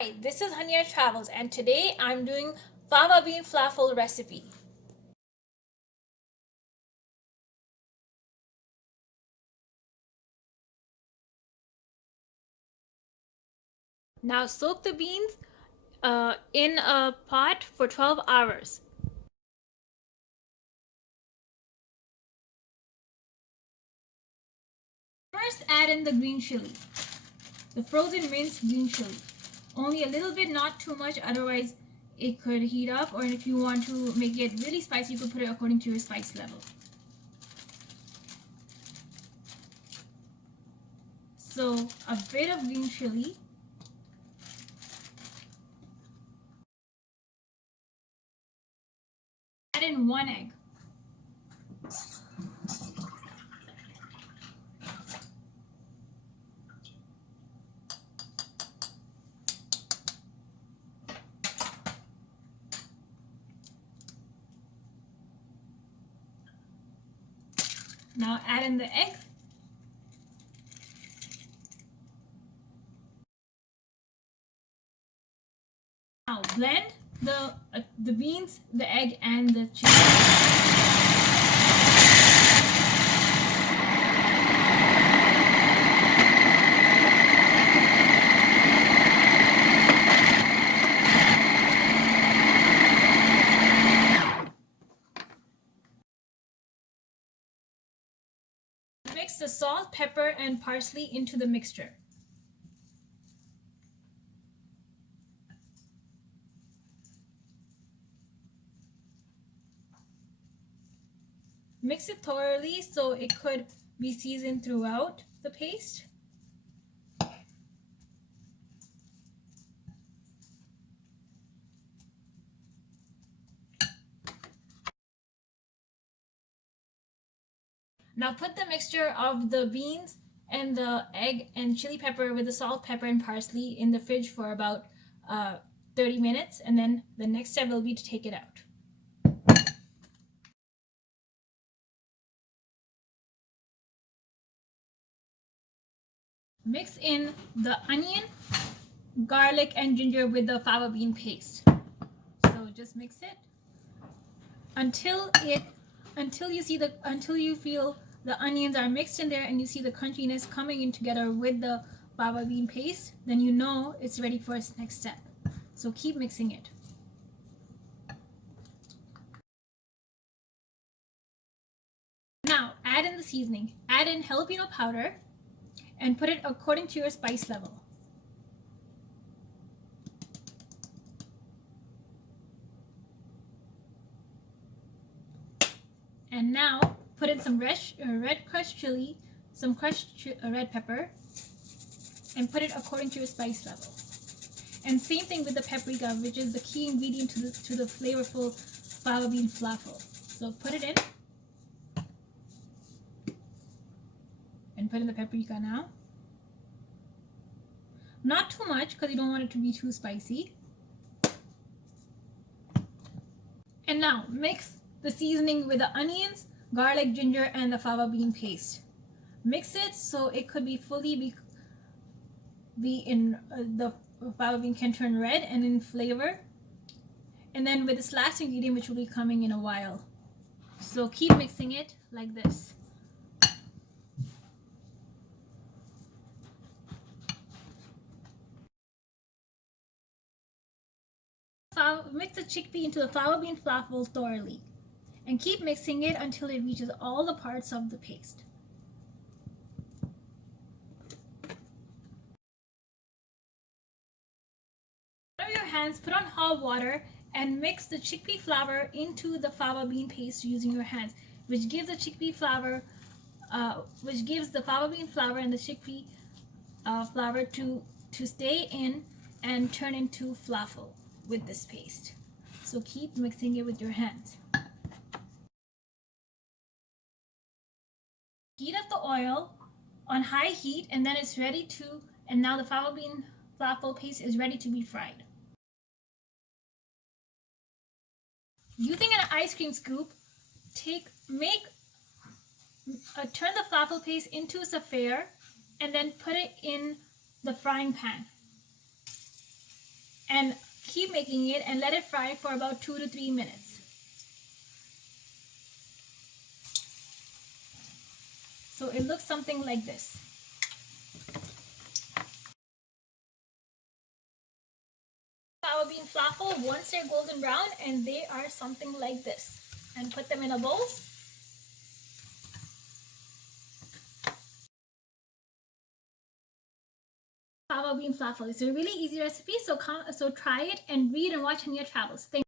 Hi, this is Hunyah Travels and today I'm doing Fava Bean Falafel recipe. Now soak the beans in a pot for 12 hours. First add in the green chili, the frozen minced green chili. Only a little bit, not too much, otherwise it could heat up, or if you want to make it really spicy, you could put it according to your spice level. So a bit of green chili. Add in 1 egg. Now add in the egg. Now blend the beans, the egg, and the chicken. Mix the salt, pepper, and parsley into the mixture. Mix it thoroughly so it could be seasoned throughout the paste. Now put the mixture of the beans and the egg and chili pepper with the salt, pepper, and parsley in the fridge for about 30 minutes, and then the next step will be to take it out. Mix in the onion, garlic, and ginger with the fava bean paste. So just mix it until you feel the onions are mixed in there and you see the crunchiness coming in together with the fava bean paste. Then you know it's ready for its next step. So keep mixing it. Now add in the seasoning. Add in jalapeno powder and put it according to your spice level. And now put in some red crushed chili, some crushed red pepper, and put it according to your spice level. And same thing with the paprika, which is the key ingredient to the flavorful fava bean falafel. So put it in, and put in the paprika now. Not too much because you don't want it to be too spicy. And now mix the seasoning with the onions, garlic, ginger, and the fava bean paste. Mix it so it could be fully be in the fava bean can turn red and in flavor. And then with this last ingredient, which will be coming in a while. So keep mixing it like this. Mix the chickpea into the fava bean falafel thoroughly. And keep mixing it until it reaches all the parts of the paste. Out of your hands, put on hot water and mix the chickpea flour into the fava bean paste using your hands, which gives the chickpea flour, which gives the fava bean flour and the chickpea flour to stay in and turn into falafel with this paste. So keep mixing it with your hands. Heat up the oil on high heat and then it's ready to, and now the fava bean falafel paste is ready to be fried. Using an ice cream scoop, turn the falafel paste into a sapphire and then put it in the frying pan. and keep making it and let it fry for about 2 to 3 minutes. So it looks something like this. Fava bean falafel, once they're golden brown, and they are something like this. And put them in a bowl. Fava bean falafel. It's a really easy recipe, so try it and read and watch Hunyah Travels. Thank